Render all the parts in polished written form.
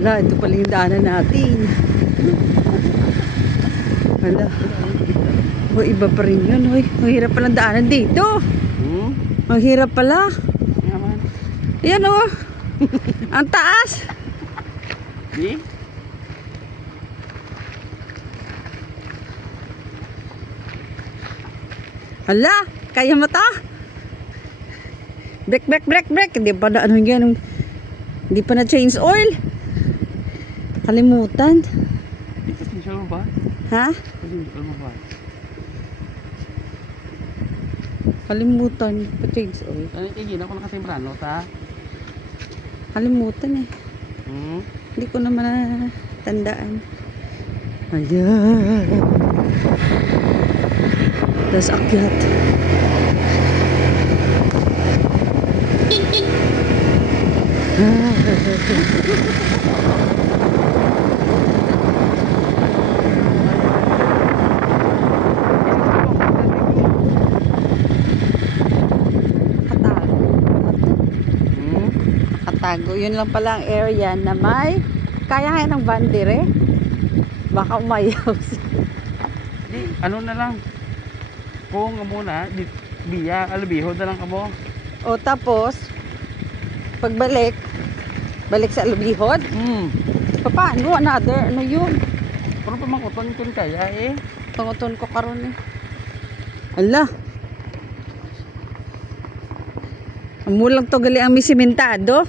Hala, ito pala yung daanan natin. Hala. O, iba pa rin yun. Uy, ang hirap palang daanan dito. Ang hirap pala. Ayan o. Ang taas. Di? Hala, kaya mo ta? Brake, brake, brake, brake. Hindi pa na, ano yan. Hindi pa na change oil. Kalimutan. Ito mo ba? Ha? Ito mo ba? Kalimutan. Pa-change oil. Ano yung gina ko nakasimbrano ta? Kalimutan eh. Hindi ko naman natandaan. Ayan. Tapos akyat. Nakatago. Yun lang pala ang area na may kaya kaya ng bandire. Baka umayaw. Di, ano na lang. Kung muna, biya, alabihod na lang kamo. O tapos, pagbalik, balik sa alubihod. Paano? Another, ano yun? Pero pamakuton kun kaya eh. Tunguton ko karon eh. Ala. Amulang to gali ang misimentado.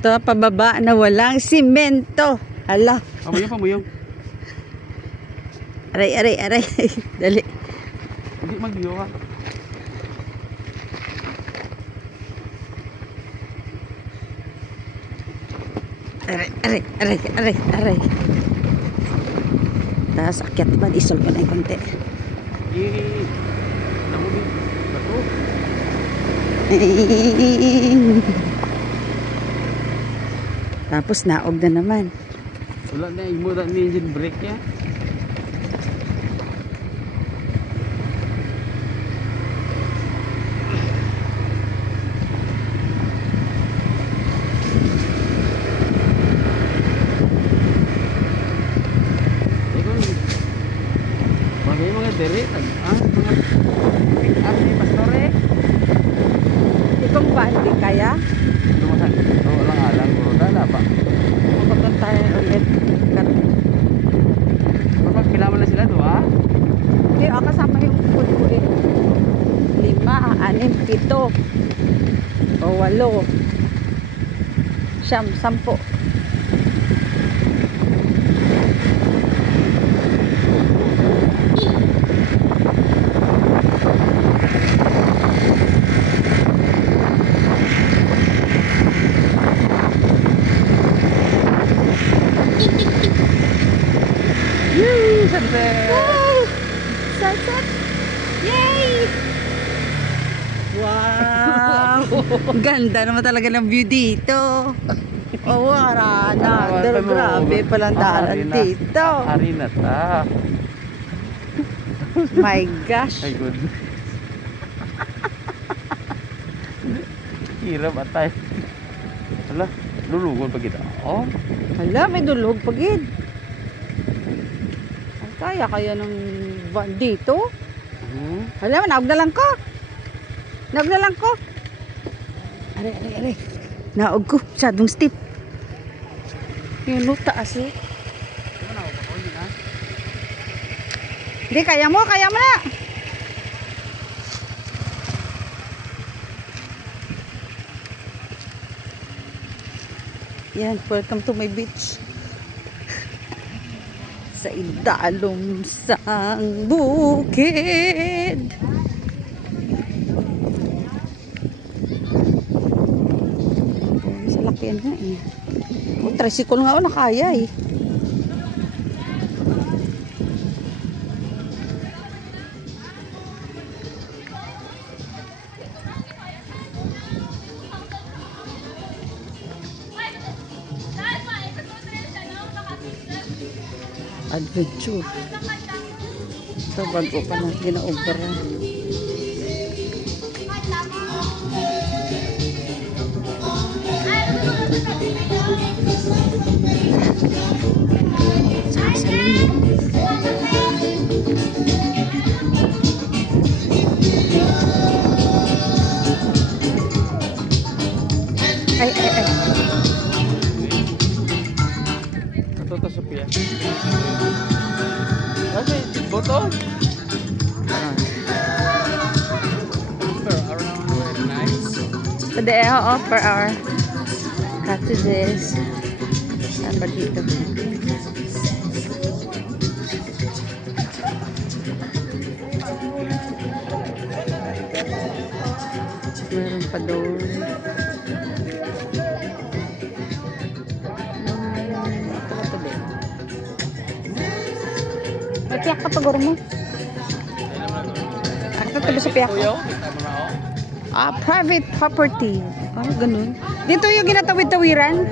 Ito, pababa na walang simento. Ala. Pamuyong. Aray, aray, aray. Dali. Hindi magbiyo ka. Aray, aray, aray, aray, aray. Tapos akyat ba? Isol ko na yung konti. Namuli. Bato. Tapos naog na naman. Wala na, imo na ni engine brake ya. Mga dere, mga pick-up ni Pastore. Itong bandi kaya? Lumasan. Walang alang, roda pa. Magpapag tayo ulit. Magpagkilaman na sila doon, ha? Hindi, kasama yung food ko eh. 5, 6, 7 o 8 10. Sunset! Wow! Sunset! Yay! Wow! Ganda naman talaga ng view dito. Oh, wala na. Grabe palang daanan dito. Arena ta. My gosh. Ay, good. Hirap atay. Hala, lulugon pa kita. Oh. Hala, may dulog pagid. Kaya ng van dito. Hala, naog na lang ko. Naog na lang ko. Aray, aray, aray. Naog ko. Masyadong steep. Yung taas eh. Hindi, kaya mo na. Yan, welcome to my beach. Sa idalom sang bukid. Sa lakihan nga eh. O, tricycle nga o, nakaya eh. Adventure. Ito bago pa na gina-over. ay. Ito to Sophia. Kasi, boto. Per hour naman very nice. Pwede, oo, per hour. Cottages. Saan ba dito? Meron pa doon. Ito ba tabi? May tiyak pa pagor mo. Ito tabi sa piyak ko. Private property. Ah, ganun. Dito yung ginatawid-tawiran.